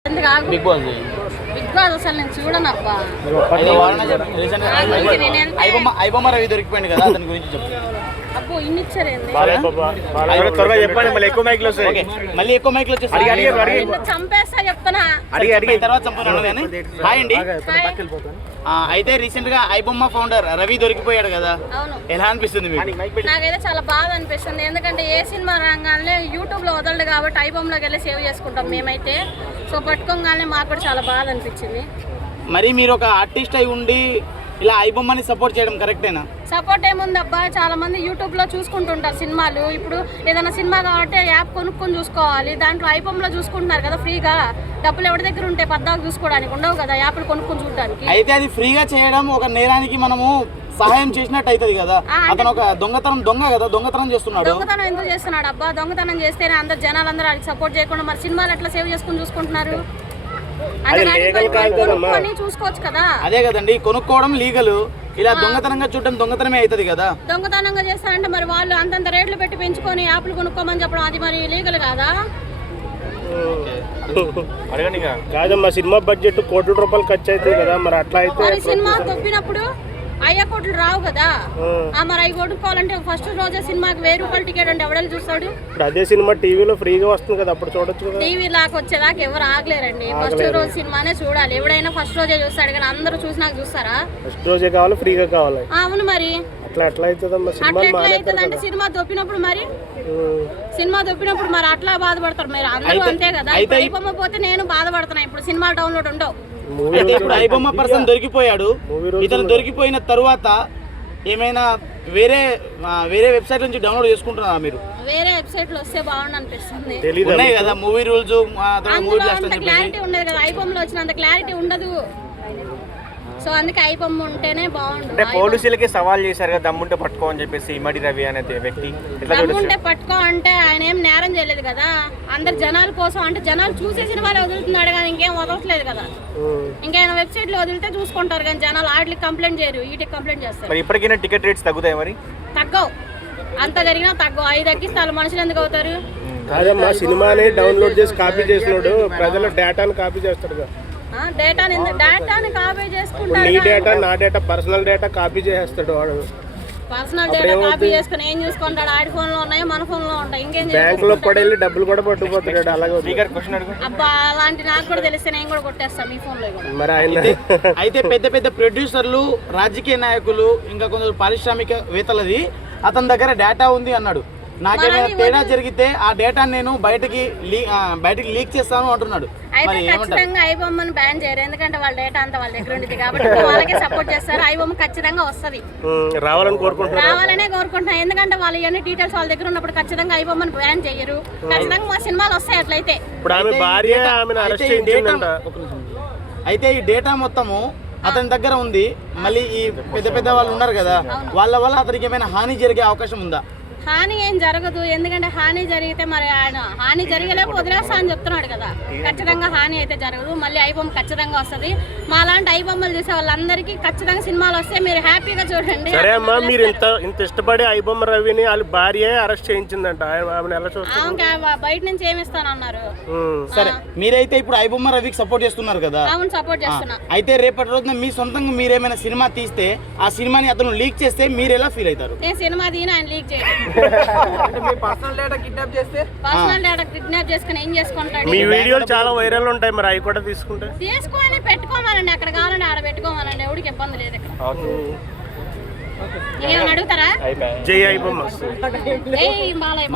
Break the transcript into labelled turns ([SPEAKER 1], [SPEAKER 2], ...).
[SPEAKER 1] Big boss
[SPEAKER 2] అసలు నేను చూడనబ్బా.
[SPEAKER 1] ఐబొమ్మ రవి దొరికిపోయింది కదా, అతని గురించి చెప్పు.
[SPEAKER 2] అబ్బో ఇన్ని ఇచ్చారేంది?
[SPEAKER 3] త్వరగా చెప్పండి, మళ్ళీ ఎక్కువ మైక్లు వస్తాయి.
[SPEAKER 1] మళ్ళీ ఎక్కువ మైక్లు వచ్చేసి
[SPEAKER 2] చంపేస్తా చెప్తానా.
[SPEAKER 1] తర్వాత చంపుతున్నాను కానీ. హాయ్ అండి. అయితే రీసెంట్ గా ఐబొమ్మ ఫౌండర్ రవి దొరికిపోయాడు కదా, ఎలా అనిపిస్తుంది మీకు?
[SPEAKER 2] నాకైతే చాలా బాధ అనిపిస్తుంది. ఎందుకంటే ఏ సినిమా రంగానే యూట్యూబ్ లో వదలడు కాబట్టి ఐబొమ్మలోకి వెళ్ళి సేవ్ చేసుకుంటాం మేమైతే. సో పట్టుకోగానే మాకు కూడా చాలా బాధ అనిపించింది.
[SPEAKER 1] మరి మీరు ఒక ఆర్టిస్ట్ అయి ఉండి ఇలా ఐబొమ్మని సపోర్ట్ చేయడం కరెక్టేనా?
[SPEAKER 2] సపోర్ట్ ఏముంది అబ్బా, చాలా మంది యూట్యూబ్ లో చూసుకుంటుంటారు సినిమాలు. ఇప్పుడు ఏదైనా సినిమా కాబట్టి యాప్ కొనుక్కొని చూసుకోవాలి. దాంట్లో ఐబొమ్మలో చూసుకుంటున్నారు కదా ఫ్రీగా. డబ్బులు ఎవరి దగ్గర ఉంటే పద్దాకు చూసుకోవడానికి ఉండవు కదా, యాప్లు కొనుక్కొని చూడడానికి.
[SPEAKER 1] అయితే అది ఫ్రీగా చేయడం ఒక నేరానికి మనము సహాయం చేసినట్టు అవుతుంది కదా. అతను ఒక దొంగ కదా, దొంగతనం చేస్తున్నాడు.
[SPEAKER 2] దొంగతనం ఎందుకు చేస్తున్నాడు అబ్బా? దొంగతనం చేస్తేనే అందరు జనాలు అందరూ వాడికి సపోర్ట్ చేయకుండా మరి సినిమాలు ఎట్లా సేవ్ చేసుకుని చూసుకుంటున్నారు? చూసుకోవచ్చు కదా.
[SPEAKER 1] అదే కదండి, కొనుక్కోవడం లీగల్, ఇలా దొంగతనంగా చూడడం దొంగతనమే అవుతుంది కదా.
[SPEAKER 2] దొంగతనంగా చేస్తారంటే మరి వాళ్ళు అంతంత రేట్లు పెట్టి పెంచుకొని యాప్లు కొనుక్కోమని చెప్పడం అది మరి లీగల్ కాదా?
[SPEAKER 3] కాదమ్మా, సినిమా బడ్జెట్ కోట్ల రూపాయలు ఖర్చు అవుతుంది కదా, మరి అట్లా అయితే
[SPEAKER 2] సినిమా తొప్పినప్పుడు 5 కోట్లు రావు కదా. మరి 5 కొట్టుకోవాలంటే ఫస్ట్ రోజే సినిమాకి 1000 రూపాయలు టికెట్ అంటే ఎవడైనా చూస్తాడు?
[SPEAKER 3] ఇప్పుడు అదే సినిమా టీవీలో ఫ్రీగా వస్తుంది కదా, అప్పుడు చూడొచ్చు కదా.
[SPEAKER 2] టీవీ లాగా వచ్చేదాకా ఎవరు ఆగలేరండి. ఫస్ట్ రోజు సినిమానే చూడాలి. ఎవడైనా ఫస్ట్ రోజే చూస్తాడు కానీ అందరూ చూసినాక చూస్తారా?
[SPEAKER 3] ఫస్ట్ రోజే కావాలి, ఫ్రీగా కావాలి.
[SPEAKER 2] అవును మరి
[SPEAKER 3] అట్లా అవుతుందమ్మా.
[SPEAKER 2] అంటే సినిమా దొప్పినప్పుడు మరి అట్లా బాధపడతారు మీరు అందరూ అంతే కదా. ఐబొమ్మ పోతే నేను బాధపడుతున్నా. ఇప్పుడు సినిమా డౌన్లోడ్ ఉండవు.
[SPEAKER 1] ఇప్పుడు ఐబొమ్మ పర్సన్ దొరికిపోయాడు. ఇతను దొరికిపోయిన తరువాత ఏమైనా వేరే వెబ్సైట్ నుంచి డౌన్లోడ్ చేసుకుంటున్నారా మీరు?
[SPEAKER 2] వేరే వెబ్సైట్ లో వస్తే బాగుండు అనిపిస్తుంది.
[SPEAKER 1] ఉన్నాయి కదా మూవీ రూల్స్,
[SPEAKER 2] క్లారిటీ ఉండదు కదా. ఐబొమ్మలో వచ్చినంత క్లారిటీ ఉండదు. సో అందుకే ఐబొమ్మ ఉంటేనే బాగుండు.
[SPEAKER 4] అంటే పోలీసులకి సవాల్ చేశారు కదా, దమ్ముంటే పట్టుకో అని చెప్పేసి ఇమ్మడి రవి అనే వ్యక్తి.
[SPEAKER 2] దమ్ముంటే పట్టుకో అంటే ఆయన ఏం నేరం చేయలేదు కదా. అందరు జనాల కోసం అంటే జనాలు చూసే సినిమాలు వదులుతున్నాడు కానీ ఇంకేం వదలట్లేదు కదా. ఇంకేమైనా వెబ్సైట్ లో వదిలితే చూసుకుంటారు కానీ జనాలు వాటికి కంప్లైంట్ చేయరు, వీటికి కంప్లైంట్ చేస్తారు.
[SPEAKER 4] మరి ఇప్పటికైనా టికెట్ రేట్స్ తగ్గుతాయి? మరి
[SPEAKER 2] తగ్గవు, అంత జరిగినా తగ్గవు. 5 తగ్గిస్తారు, మనుషులు ఎందుకు అవుతారు?
[SPEAKER 3] కాదమ్మా, సినిమాని డౌన్లోడ్ చేసి కాపీ చేసినాడు ప్రజల డేటాను కాపీ చేస్తాడు.
[SPEAKER 2] డేటాని కాపీ చేసుకుంటాడు.
[SPEAKER 3] నీ డేటా నా డేటా పర్సనల్ డేటా కాపీ చేసేస్తాడు వాడు.
[SPEAKER 2] పర్సనల్ డేటా కాపీ చేసుకుని ఏం చూసుకుంటాడు? ఆడి ఫోన్ లో ఉన్నాయో మన ఫోన్ లో ఉంటాయి. ఇంకేం
[SPEAKER 3] బ్యాంక్ లో పడేళ్ళి డబ్బులు కూడా పట్టుకుపోతాడు. అలాగే
[SPEAKER 2] అబ్బా, అలాంటి నాకు కూడా తెలిస్తే నేను కూడా కొట్టేస్తాను మీ ఫోన్ లో కూడా.
[SPEAKER 3] మరి ఆయన
[SPEAKER 1] అయితే పెద్ద ప్రొడ్యూసర్లు, రాజకీయ నాయకులు, ఇంకా కొందరు పారిశ్రామికవేత్తలది అతని దగ్గర డేటా ఉంది అన్నాడు. నాకేమైనా తేడా జరిగితే ఆ డేటా నేను బయటికి లీక్ చేస్తాను అంటున్నాడు.
[SPEAKER 2] అయితే ఖచ్చితంగా ఐబొమ్మను బ్యాన్ చేయరు, ఎందుకంటే వాళ్ళ డేటా అంతా వాళ్ళ దగ్గర ఉంది కాబట్టి వాళ్ళకే సపోర్ట్ చేస్తారు. ఐబొమ్మ ఖచ్చితంగా వస్తుంది, రావాలనే కోరుకుంటున్నాను. ఎందుకంటే వాళ్ళ ఇవన్నీ డీటెయిల్స్ వాళ్ళ దగ్గర ఉన్నప్పుడు ఖచ్చితంగా ఐబొమ్మను బ్యాన్ చేయరు. ఖచ్చితంగా మా సినిమాలు వస్తాయి అట్లయితే.
[SPEAKER 1] అయితే ఈ డేటా మొత్తము అతని దగ్గర ఉంది. మళ్ళీ ఈ పెద్ద వాళ్ళు ఉన్నారు కదా, వాళ్ళ వల్ల అతనికి ఏమైనా హాని జరిగే అవకాశం ఉందా?
[SPEAKER 2] హాని ఏం జరగదు, ఎందుకంటే హాని జరిగితే మరి ఆయన హాని జరిగేలేపు వదిలేస్తా అని చెప్తున్నాడు కదా. ఖచ్చితంగా హాని అయితే జరగదు. మళ్ళీ ఐబొమ్మ ఖచ్చితంగా వస్తుంది. మా లాంటి ఐబొమ్మలు చూసే వాళ్ళందరికీ ఖచ్చితంగా సినిమాలు వస్తే మీరు హ్యాపీగా చూడండి.
[SPEAKER 3] సరే అమ్మా, మీరు ఇంత ఇష్టపడి ఐబొమ్మ రవిని వాళ్ళ భార్య అరెస్ట్ చేయించిందంట.
[SPEAKER 2] బయట నుంచి ఏమి ఇస్తానన్నారు.
[SPEAKER 1] సరే, మీరైతే ఇప్పుడు ఐబొమ్మ రవికి సపోర్ట్ చేస్తున్నారు కదా?
[SPEAKER 2] అవును, సపోర్ట్ చేస్తున్నా.
[SPEAKER 1] అయితే రేపటి రోజున మీ సొంతంగా మీరేమైనా సినిమా తీస్తే ఆ సినిమాని అతను లీక్ చేస్తే మీరు ఎలా ఫీల్ అవుతారు?
[SPEAKER 2] నేను సినిమా తీని ఆయన లీక్ చేయలేదు.
[SPEAKER 1] పర్సనల్ డేటా కిడ్నాప్
[SPEAKER 2] చేసుకుని ఏం చేసుకుంటాడు?
[SPEAKER 3] మీ వీడియోలు చాలా వైరల్ ఉంటాయి, మరి అవి కూడా
[SPEAKER 2] తీసుకొని పెట్టుకోమనండి. అక్కడ కావాలండి ఆడ పెట్టుకోమనండి, ఎవరికి ఇబ్బంది లేదు ఇక్కడ. ఏమని అడుగుతారా?
[SPEAKER 3] జై ఐబొమ్మ.
[SPEAKER 2] జై బాలయ్య.